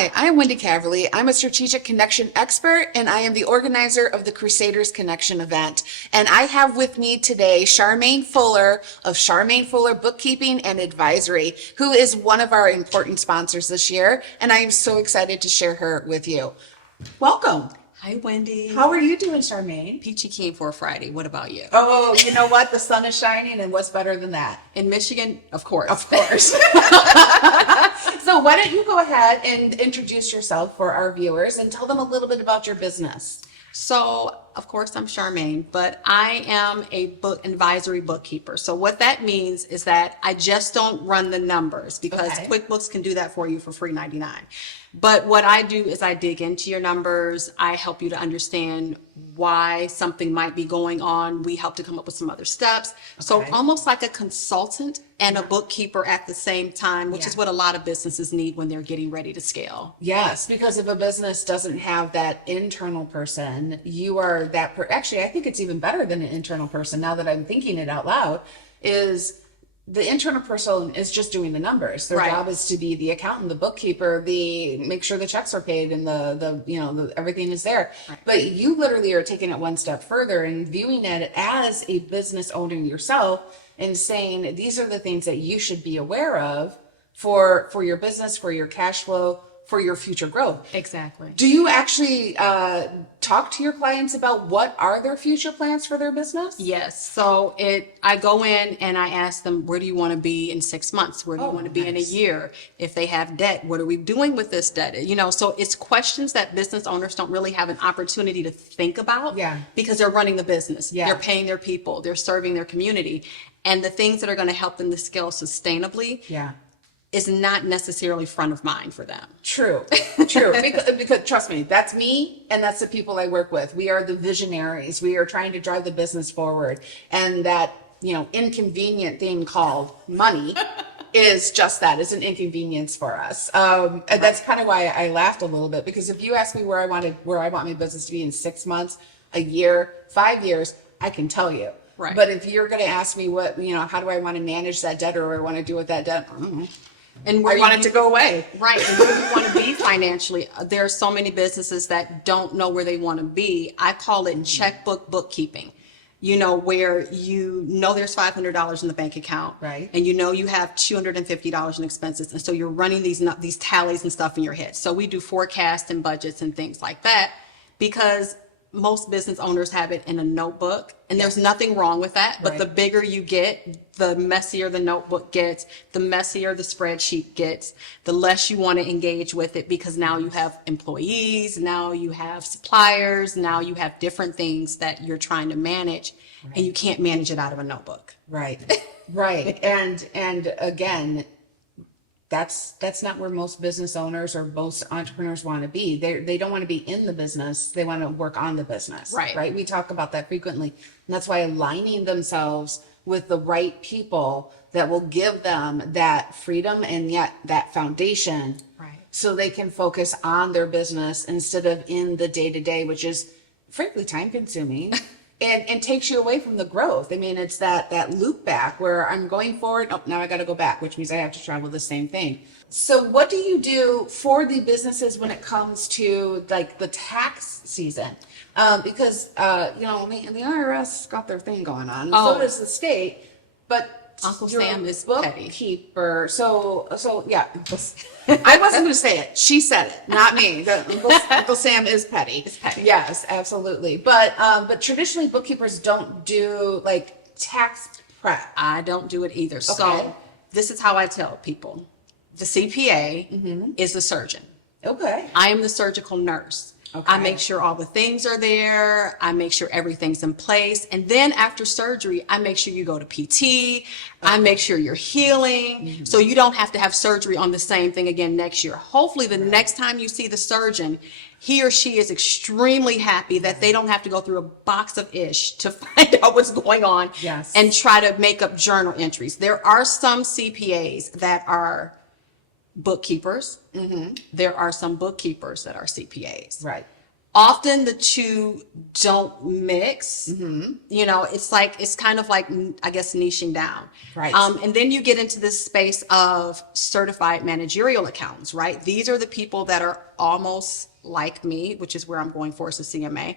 Hi, I am Wendy Caverly. I'm a strategic connection expert and I am the organizer of the Crusaders Connection event. And I have with me today Charmaine Fuller of Charmaine Fuller Bookkeeping and Advisory, who is one of our important sponsors this year. And I am so excited to share her with you. Welcome. Hi, Wendy. How are you doing, Charmaine? Peachy keen for a Friday. What about you? Oh, you know what? The sun is shining, and what's better than that? In Michigan, of course. Of course. So why don't you go ahead and introduce yourself for our viewers and tell them a little bit about your business. So, of course, I'm Charmaine, but I am a book advisory bookkeeper. So what that means is that I just don't run the numbers because Okay. QuickBooks can do that for you for free 99. But what I do is I dig into your numbers. I help you to understand why something might be going on. We help to come up with some other steps. So Okay. almost like a consultant and a bookkeeper at the same time, which is what a lot of businesses need when they're getting ready to scale. Yes, because if a business doesn't have that internal person, you are that actually, I think it's even better than an internal person now that I'm thinking it out loud, is the internal person is just doing the numbers. Their Right. job is to be the accountant, the bookkeeper, the make sure the checks are paid and everything is there. Right. But you literally are taking it one step further and viewing it as a business owner yourself and saying these are the things that you should be aware of for your business, for your cash flow, for your future growth. Exactly. Do you actually talk to your clients about what are their future plans for their business? Yes. So I go in and I ask them, where do you want to be in 6 months? Where do you Oh, want to be in a nice. year? If they have debt, what are we doing with this debt? So it's questions that business owners don't really have an opportunity to think about Yeah. because they're running the business. Yeah. They're paying their people. They're serving their community. And the things that are going to help them to scale sustainably Yeah. is not necessarily front of mind for them. True. Because trust me, that's me and that's the people I work with. We are the visionaries. We are trying to drive the business forward. And that, inconvenient thing called money is just that, is an inconvenience for us. And that's kind of why I laughed a little bit, because if you ask me where I want my business to be in 6 months, a year, 5 years, I can tell you. Right. But if you're going to ask me how do I want to manage that debt or what I want to do with that debt, I don't know. And I want it to go away. Right. And where do you want to be financially? There are so many businesses that don't know where they want to be. I call it checkbook bookkeeping. Where there's $500 in the bank account. Right. And you have $250 in expenses. And so you're running these tallies and stuff in your head. So we do forecasts and budgets and things like that because most business owners have it in a notebook, and there's nothing wrong with that. But Right. the bigger you get, the messier the notebook gets, the messier the spreadsheet gets, the less you want to engage with it because now you have employees, now you have suppliers, now you have different things that you're trying to manage, and you can't manage it out of a notebook. Right. Right. And again, that's not where most business owners or most entrepreneurs want to be. They don't want to be in the business. They want to work on the business. Right. Right. We talk about that frequently. And that's why aligning themselves with the right people that will give them that freedom and yet that foundation. Right. So they can focus on their business instead of in the day to day, which is frankly time consuming. And takes you away from the growth. I mean, it's that loop back where I'm going forward. Oh, now I got to go back, which means I have to travel the same thing. So what do you do for the businesses when it comes to like the tax season? Because, the IRS got their thing going on. And Oh. so does the state. But Uncle you're Sam a is petty. bookkeeper. So yeah. I wasn't going to say it. She said it, not me. Uncle Sam is petty. It's petty. Yes, absolutely. But traditionally bookkeepers don't do like tax prep. I don't do it either. Okay. So this is how I tell people. The CPA is the surgeon. Okay. I am the surgical nurse. Okay. I make sure all the things are there. I make sure everything's in place. And then after surgery, I make sure you go to PT. I make sure you're healing. So you don't have to have surgery on the same thing again next year. Hopefully the next time you see the surgeon, he or she is extremely happy that they don't have to go through a box of ish to find out what's going on. Yes. And try to make up journal entries. There are some CPAs that are bookkeepers. There are some bookkeepers that are CPAs. Right. Often the two don't mix. You know, it's kind of like, I guess, niching down. Right. And then you get into this space of certified managerial accountants, right? These are the people that are almost like me, which is where I'm going for as a CMA.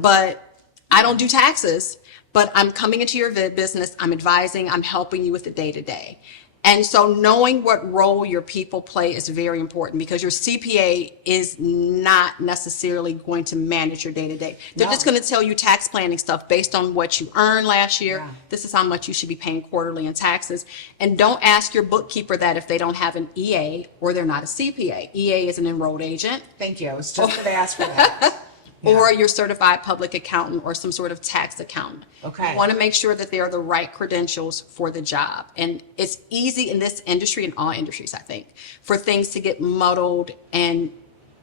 But I don't do taxes, but I'm coming into your business, I'm advising, I'm helping you with the day to day. And so knowing what role your people play is very important, because your CPA is not necessarily going to manage your day to day. They're just going to tell you tax planning stuff based on what you earned last year. Yeah. This is how much you should be paying quarterly in taxes. And don't ask your bookkeeper that if they don't have an EA or they're not a CPA. EA is an enrolled agent. Thank you. I was just going to ask for that. Or your certified public accountant or some sort of tax accountant. Okay. You want to make sure that they are the right credentials for the job. And it's easy in this industry, in all industries, I think, for things to get muddled and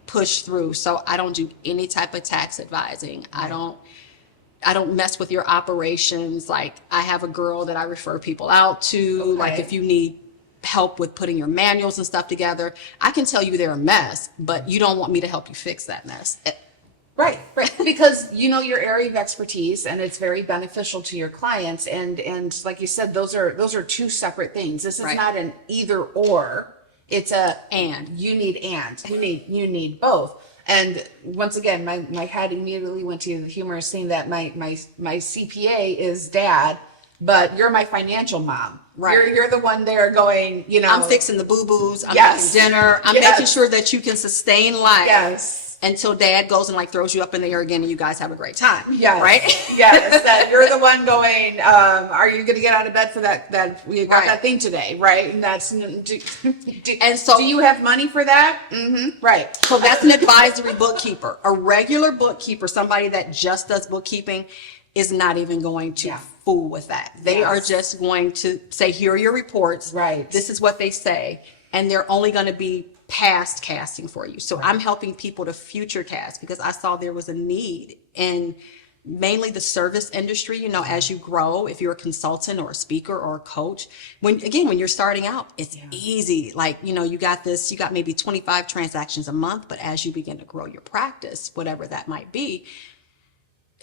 pushed through. So I don't do any type of tax advising. I don't mess with your operations. Like, I have a girl that I refer people out to. Okay. Like, if you need help with putting your manuals and stuff together, I can tell you they're a mess, but you don't want me to help you fix that mess. Right. Because you know your area of expertise, and it's very beneficial to your clients. And like you said, those are two separate things. This is Right. not an either or. It's a And. You need both. And once again, my head immediately went to the humorous thing that my CPA is dad, but you're my financial mom. Right. You're the one there going, you know, I'm fixing the boo-boos. I'm Yes. making dinner. I'm Yes. making sure that you can sustain life. Yes. Until dad goes and like throws you up in the air again and you guys have a great time. Yes. Right? Yes. That you're the one going, are you going to get out of bed for that we got Right. that thing today, right? And that's And so- do you have money for that? Mm-hmm. Right. So that's an advisory bookkeeper. A regular bookkeeper, somebody that just does bookkeeping, is not even going to Yeah. fool with that. They Yes. are just going to say, here are your reports. Right. This is what they say. And they're only going to be past casting for you. So I'm helping people to future cast, because I saw there was a need in mainly the service industry. You know, as you grow, if you're a consultant or a speaker or a coach, when you're starting out, it's easy. Like, you know, you got maybe 25 transactions a month, but as you begin to grow your practice, whatever that might be,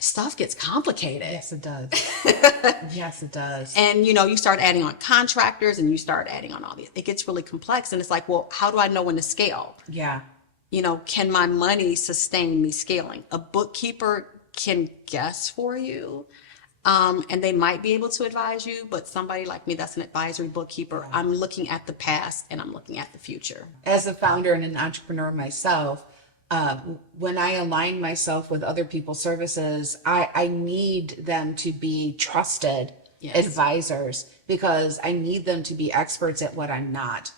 stuff gets complicated. Yes, it does. Yes, it does. And, you know, you start adding on contractors and you start adding on all these. It gets really complex. And it's like, well, how do I know when to scale? Yeah. You know, can my money sustain me scaling? A bookkeeper can guess for you. And they might be able to advise you, but somebody like me that's an advisory bookkeeper, I'm looking at the past and I'm looking at the future. As a founder and an entrepreneur myself, when I align myself with other people's services, I need them to be trusted Yes. advisors, because I need them to be experts at what I'm not.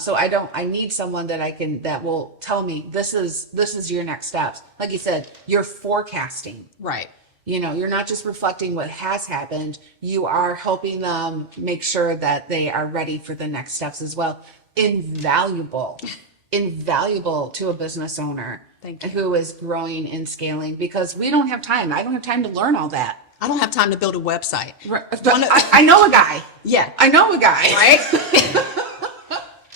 So I need someone that will tell me this is your next steps. Like you said, you're forecasting. Right. You know, you're not just reflecting what has happened, you are helping them make sure that they are ready for the next steps as well. Invaluable to a business owner. Thank you. Who is growing and scaling, because we don't have time. I don't have time to learn all that. I don't have time to build a website. Right. But I know a guy. Yeah. I know a guy. Right?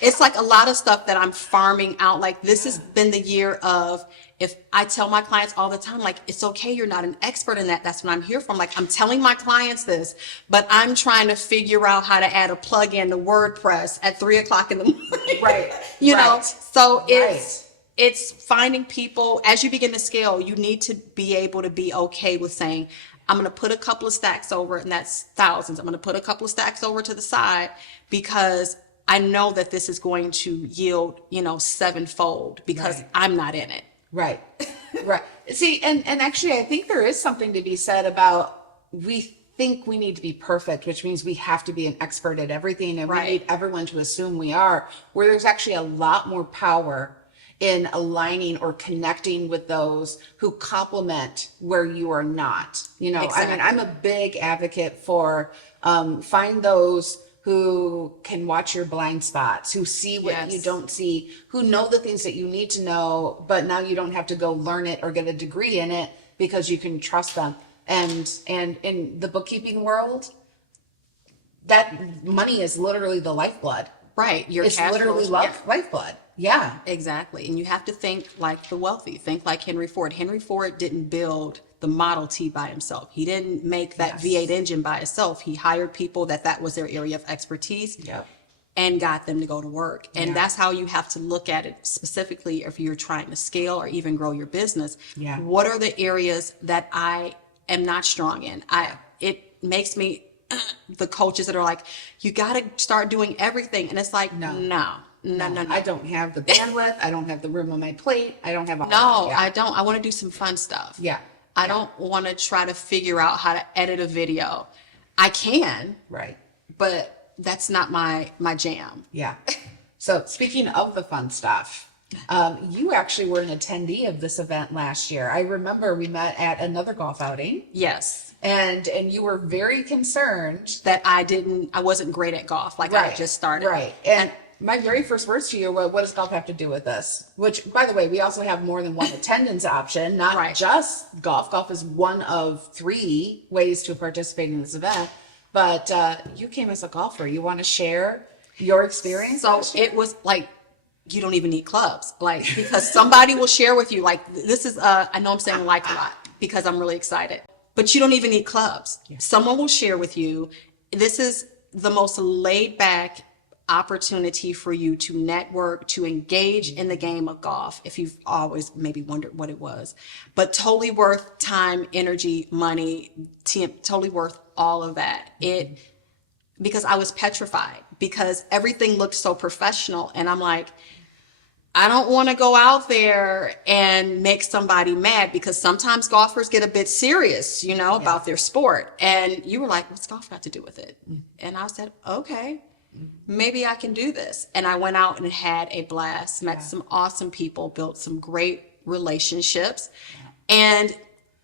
It's like a lot of stuff that I'm farming out. Like, this has been the year of, if I tell my clients all the time, like, it's okay, you're not an expert in that. That's what I'm here for. I'm like, I'm telling my clients this, but I'm trying to figure out how to add a plug-in to WordPress at 3:00 in the morning. Right. You know, Right. so Right. it's finding people. As you begin to scale, you need to be able to be okay with saying, I'm going to put a couple of stacks over, and that's thousands. I'm going to put a couple of stacks over to the side, because I know that this is going to yield, you know, sevenfold, because Right. I'm not in it. Right. Right. See, and actually, I think there is something to be said about, we think we need to be perfect, which means we have to be an expert at everything, and Right. we need everyone to assume we are, where there's actually a lot more power in aligning or connecting with those who complement where you are not. You know, I mean, Exactly. I'm a big advocate for find those who can watch your blind spots, who see what Yes. you don't see, who know the things that you need to know, but now you don't have to go learn it or get a degree in it, because you can trust them. And in the bookkeeping world, that money is literally the lifeblood. Right. Your It's cash literally flows. Yeah. lifeblood. Yeah. Exactly. And you have to think like the wealthy. Think like Henry Ford. Henry Ford didn't build the Model T by himself. He didn't make that Yes. V8 engine by himself. He hired people that was their area of expertise Yep. and got them to go to work. And Yeah. that's how you have to look at it specifically if you're trying to scale or even grow your business. Yeah. What are the areas that I am not strong in? It makes me the coaches that are like, you got to start doing everything. And it's like, no. I don't have the bandwidth. I don't have the room on my plate. I don't have all No, that. Yeah. I don't. I want to do some fun stuff. Yeah. I don't want to try to figure out how to edit a video. I can, Right. but that's not my jam. Yeah. So speaking of the fun stuff, you actually were an attendee of this event last year. I remember we met at another golf outing, Yes. and you were very concerned. That I wasn't great at golf. Like I just started. Right. And my very first words to you were, what does golf have to do with this? Which, by the way, we also have more than one attendance option, not Right. just golf. Golf is one of 3 ways to participate in this event. But you came as a golfer. You want to share your experience? So last year? it was like, you don't even need clubs. Like, because somebody will share with you, like, this is, I know I'm saying like a lot because I'm really excited, but you don't even need clubs. Yeah. Someone will share with you. This is the most laid back opportunity for you to network, to engage in the game of golf. If you've always maybe wondered what it was, but totally worth time, energy, money, totally worth all of that. Because I was petrified because everything looked so professional. And I'm like, I don't want to go out there and make somebody mad, because sometimes golfers get a bit serious, about their sport. And you were like, what's golf got to do with it? And I said, okay, maybe I can do this. And I went out and had a blast, met some awesome people, built some great relationships. And,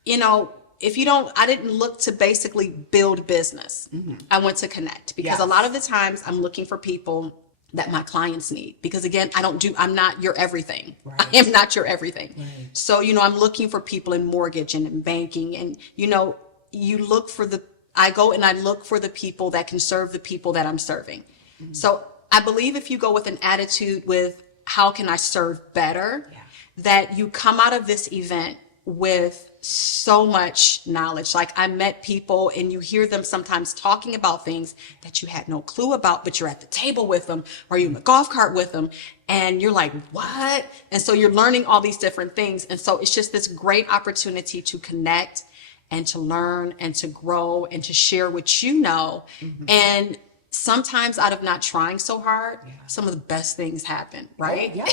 I didn't look to basically build business. I went to connect, because a lot of the times I'm looking for people that my clients need, because again, I'm not your everything. Right. I am not your everything. Right. So, I'm looking for people in mortgage and in banking, and, I go and I look for the people that can serve the people that I'm serving. So I believe if you go with an attitude with how can I serve better, that you come out of this event with so much knowledge. Like, I met people and you hear them sometimes talking about things that you had no clue about, but you're at the table with them or you're in the golf cart with them and you're like, what? And so you're learning all these different things. And so it's just this great opportunity to connect and to learn and to grow and to share what you know. And sometimes out of not trying so hard, some of the best things happen, right? Yeah.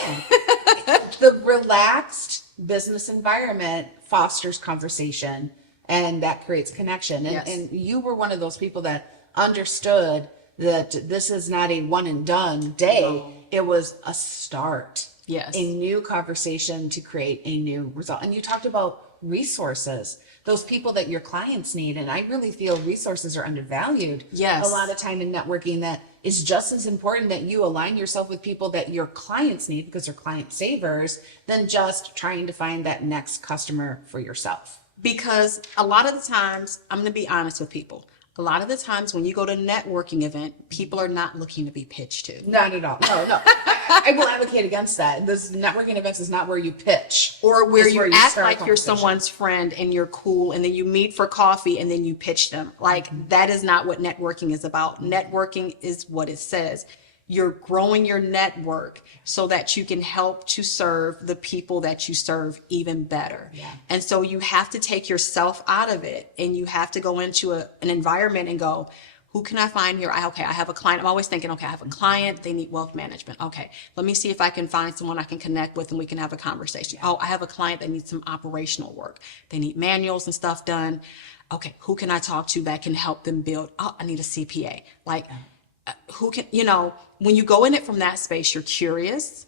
The relaxed business environment fosters conversation, and that creates connection. And you were one of those people that understood that this is not a one and done day. No. It was a start. Yes. A new conversation to create a new result. And you talked about resources, those people that your clients need. And I really feel resources are undervalued. Yes. A lot of time in networking, that is just as important that you align yourself with people that your clients need, because they're client savers, than just trying to find that next customer for yourself. Because a lot of the times, I'm going to be honest with people. A lot of the times when you go to a networking event, people are not looking to be pitched to. Not at all. No. I will advocate against that. This networking events is not where you pitch. Or where you act start a like you're someone's friend and you're cool, and then you meet for coffee and then you pitch them. Like, that is not what networking is about. Networking is what it says. You're growing your network so that you can help to serve the people that you serve even better. Yeah. And so you have to take yourself out of it, and you have to go into an environment and go, who can I find here? I have a client. I'm always thinking, I have a client. They need wealth management. Okay, let me see if I can find someone I can connect with and we can have a conversation. Oh, I have a client that needs some operational work. They need manuals and stuff done. Okay, who can I talk to that can help them build? Oh, I need a CPA. Like, who can, when you go in it from that space, you're curious.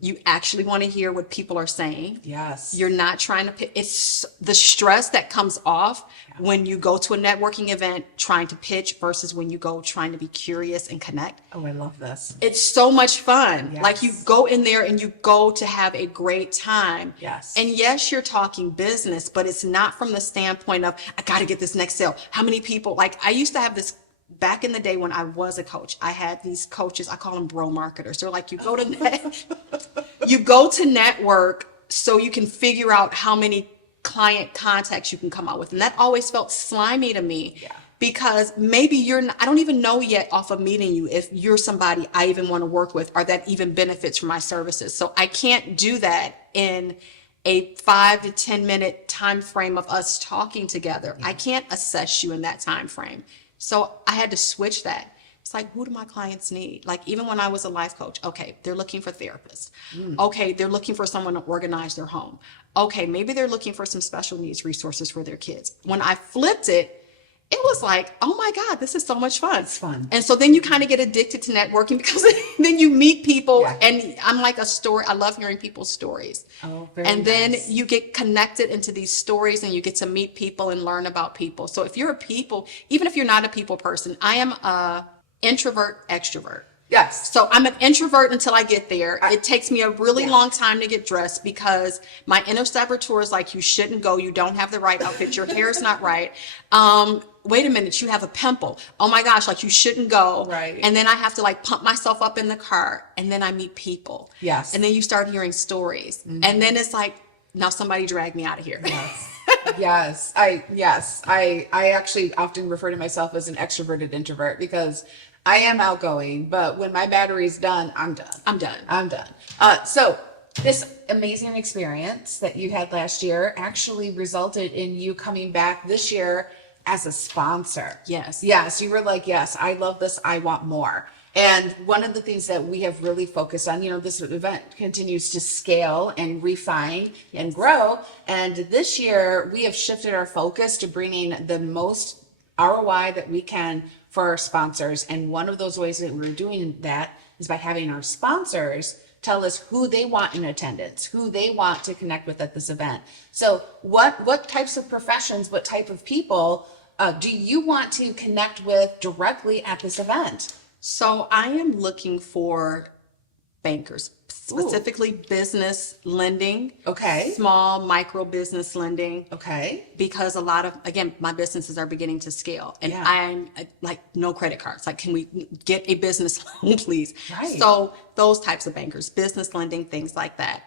You actually want to hear what people are saying. Yes. You're not trying to it's the stress that comes off when you go to a networking event trying to pitch versus when you go trying to be curious and connect. Oh, I love this. It's so much fun. Yes. Like, you go in there and you go to have a great time. Yes. And yes, you're talking business, but it's not from the standpoint of, I got to get this next sale. How many people, like, I used to have this back in the day when I was a coach, I had these coaches, I call them bro marketers. They're like, you go to network so you can figure out how many client contacts you can come out with. And that always felt slimy to me. Yeah. Because maybe you're not, I don't even know yet off of meeting you if you're somebody I even want to work with or that even benefits from my services. So I can't do that in a 5 to 10 minute time frame of us talking together. I can't assess you in that time frame. So I had to switch that. It's like, who do my clients need? Like, even when I was a life coach, okay, they're looking for therapists. Okay, they're looking for someone to organize their home. Okay, maybe they're looking for some special needs resources for their kids. When I flipped it, it was like, oh my God, this is so much fun. It's fun. And so then you kind of get addicted to networking because then you meet people. Yeah. And I'm like a story. I love hearing people's stories. Oh, very And then nice. you get connected into these stories and you get to meet people and learn about people. So if you're a people, even if you're not a people person, I am a introvert, extrovert. Yes. So I'm an introvert until I get there. It takes me a really Yeah. long time to get dressed because my inner saboteur is like, you shouldn't go. You don't have the right outfit. Your hair is not right. Wait a minute, you have a pimple. Oh my gosh, like you shouldn't go. Right. And then I have to like pump myself up in the car and then I meet people. Yes. And then you start hearing stories. And then it's like, now somebody drag me out of here. Yes. I actually often refer to myself as an extroverted introvert because I am outgoing, but when my battery's done, I'm done. I'm done. I'm done. So this amazing experience that you had last year actually resulted in you coming back this year as a sponsor. Yes. Yes. You were like, yes, I love this. I want more. And one of the things that we have really focused on, this event continues to scale and refine and grow. And this year we have shifted our focus to bringing the most ROI that we can for our sponsors. And one of those ways that we're doing that is by having our sponsors tell us who they want in attendance, who they want to connect with at this event. So what types of professions, what type of people do you want to connect with directly at this event? So I am looking for bankers, specifically business lending. Okay. Small micro business lending. Okay. Because a lot of, again, my businesses are beginning to scale and Yeah. I'm like, no credit cards. Like, can we get a business loan, please? Right. So those types of bankers, business lending, things like that.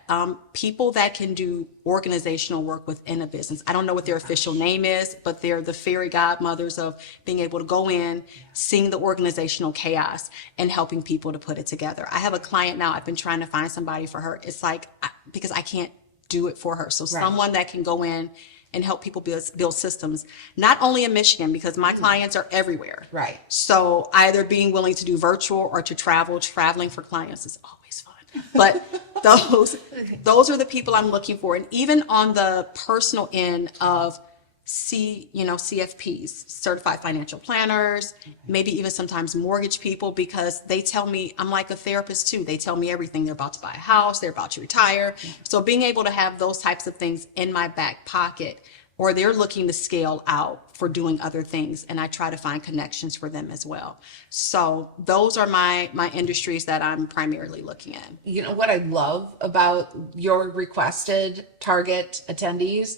People that can do organizational work within a business. I don't know what their official name is, but they're the fairy godmothers of being able to go in, seeing the organizational chaos and helping people to put it together. I have a client now. I've been trying to find somebody for her. It's like, because I can't do it for her. So someone that can go in and help people build systems, not only in Michigan, because my clients are everywhere. Right. So either being willing to do virtual or to traveling for clients is always fun. But those are the people I'm looking for. And even on the personal end of CFPs, certified financial planners, maybe even sometimes mortgage people, because they tell me, I'm like a therapist too. They tell me everything. They're about to buy a house, they're about to retire. So being able to have those types of things in my back pocket, or they're looking to scale out for doing other things. And I try to find connections for them as well. So those are my industries that I'm primarily looking at. You know what I love about your requested target attendees?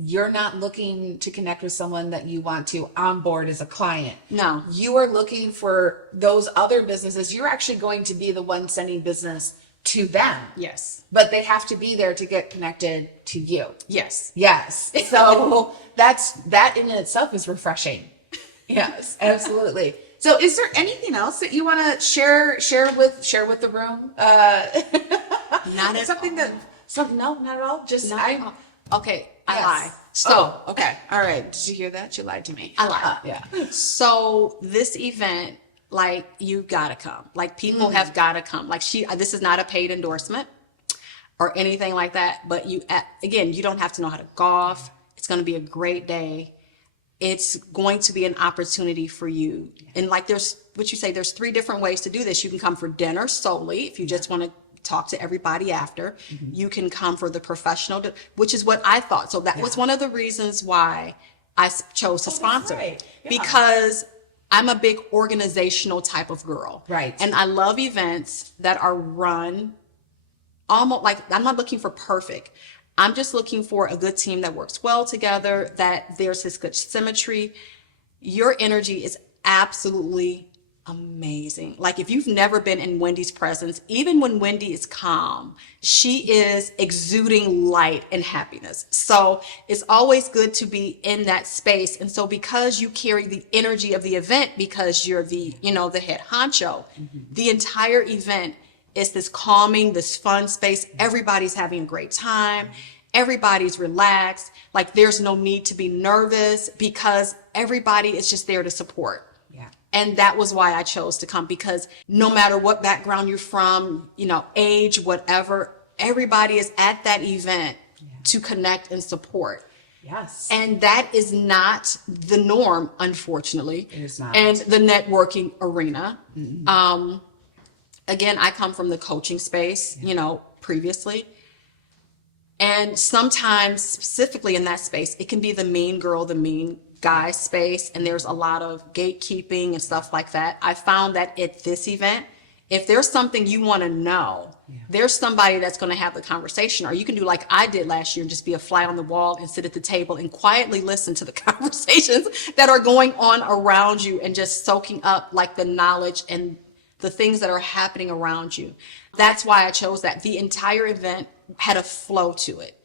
You're not looking to connect with someone that you want to onboard as a client. No. You are looking for those other businesses. You're actually going to be the one sending business to them. Yes. But they have to be there to get connected to you. Yes. Yes. So that in itself is refreshing. Yes, absolutely. So is there anything else that you want to share with the room? Not at something that no, not at all. Just Okay, I Yes. lie. So, okay. All right. Did you hear that? You lied to me. I lied. Yeah. So this event, like, you gotta come. Like, people have gotta come. Like, this is not a paid endorsement or anything like that. But again, you don't have to know how to golf. It's going to be a great day. It's going to be an opportunity for you. And like, there's 3 different ways to do this. You can come for dinner solely if you just want to talk to everybody after. You can come for the professional, which is what I thought. So that was one of the reasons why I chose to sponsor, right. Yeah. because I'm a big organizational type of girl. Right. And I love events that are run almost like, I'm not looking for perfect. I'm just looking for a good team that works well together, that there's this good symmetry. Your energy is absolutely amazing. Like if you've never been in Wendy's presence, even when Wendy is calm, she is exuding light and happiness. So it's always good to be in that space. And so because you carry the energy of the event, because you're the, the head honcho, the entire event is this calming, this fun space. Everybody's having a great time. Everybody's relaxed. Like there's no need to be nervous because everybody is just there to support. And that was why I chose to come, because no matter what background you're from, age, whatever, everybody is at that event to connect and support. Yes. And that is not the norm, unfortunately. It is not. And the networking arena. Again, I come from the coaching space, previously. And sometimes, specifically in that space, it can be the mean girl, the mean guy space, and there's a lot of gatekeeping and stuff like that. I found that at this event, if there's something you want to know, there's somebody that's going to have the conversation, or you can do like I did last year and just be a fly on the wall and sit at the table and quietly listen to the conversations that are going on around you and just soaking up like the knowledge and the things that are happening around you. That's why I chose that. The entire event had a flow to it,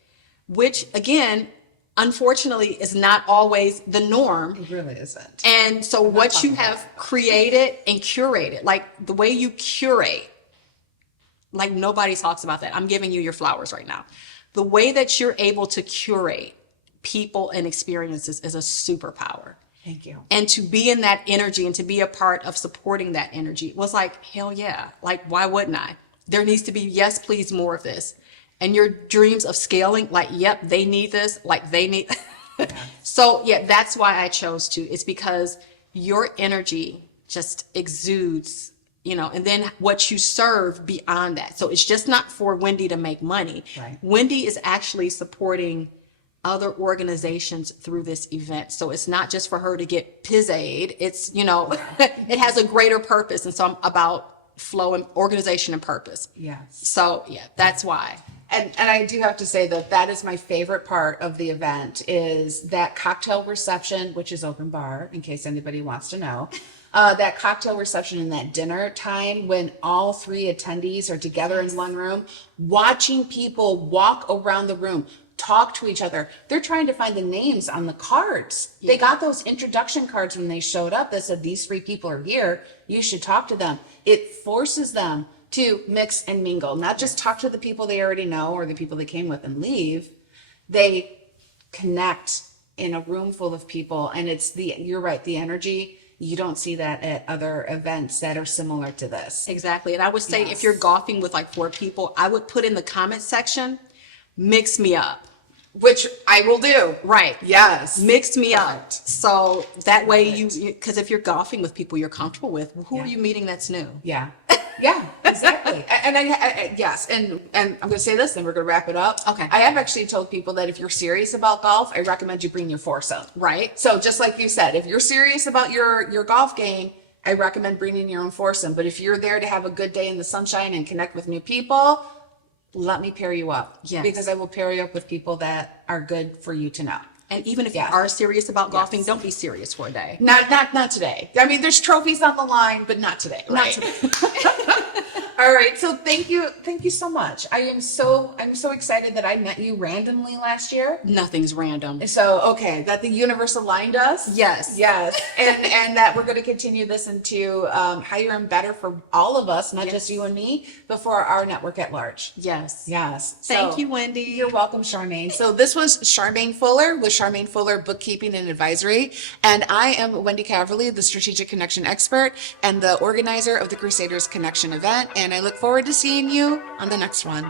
which again, unfortunately, is not always the norm. It really isn't. And so what you have created and curated, like the way you curate, like nobody talks about that. I'm giving you your flowers right now. The way that you're able to curate people and experiences is a superpower. Thank you. And to be in that energy and to be a part of supporting that energy was like, hell yeah. Like, why wouldn't I? There needs to be, yes, please, more of this. And your dreams of scaling, like, yep, they need this, like they need. So yeah, that's why I chose to. It's because your energy just exudes, and then what you serve beyond that. So it's just not for Wendy to make money. Right. Wendy is actually supporting other organizations through this event. So it's not just for her to get pizzade. It's, it has a greater purpose. And so I'm about flow and organization and purpose. Yes. So yeah, that's why. And I do have to say that is my favorite part of the event is that cocktail reception, which is open bar, in case anybody wants to know. That cocktail reception and that dinner time when all three attendees are together in one room, watching people walk around the room, talk to each other. They're trying to find the names on the cards. Yeah. They got those introduction cards when they showed up that said, these three people are here. You should talk to them. It forces them to mix and mingle, not just talk to the people they already know or the people they came with and leave. They connect in a room full of people, and you're right, the energy, you don't see that at other events that are similar to this. Exactly. And I would say if you're golfing with like 4 people, I would put in the comment section, mix me up. Which I will do. Right. Yes. Mix me up. So that way because if you're golfing with people you're comfortable with, who are you meeting that's new? Yeah. Yeah, exactly. And yes. And I'm going to say this, then we're going to wrap it up. Okay. I have actually told people that if you're serious about golf, I recommend you bring your foursome. Right. So just like you said, if you're serious about your golf game, I recommend bringing your own foursome. But if you're there to have a good day in the sunshine and connect with new people, let me pair you up. Yes. Because I will pair you up with people that are good for you to know. And even if you are serious about golfing, don't be serious for a day. Not today. I mean, there's trophies on the line, but not today. Right? Not today. All right. So thank you so much. I'm so excited that I met you randomly last year. Nothing's random. So okay, that the universe aligned us. Yes. And that we're going to continue this into higher and better for all of us, not just you and me, but for our network at large. Yes. Thank you, Wendy. You're welcome, Charmaine. So this was Charmaine Fuller with Charmaine Fuller Bookkeeping and Advisory, and I am Wendy Caverly, the Strategic Connection Expert and the organizer of the Crusaders Connection event. And I look forward to seeing you on the next one.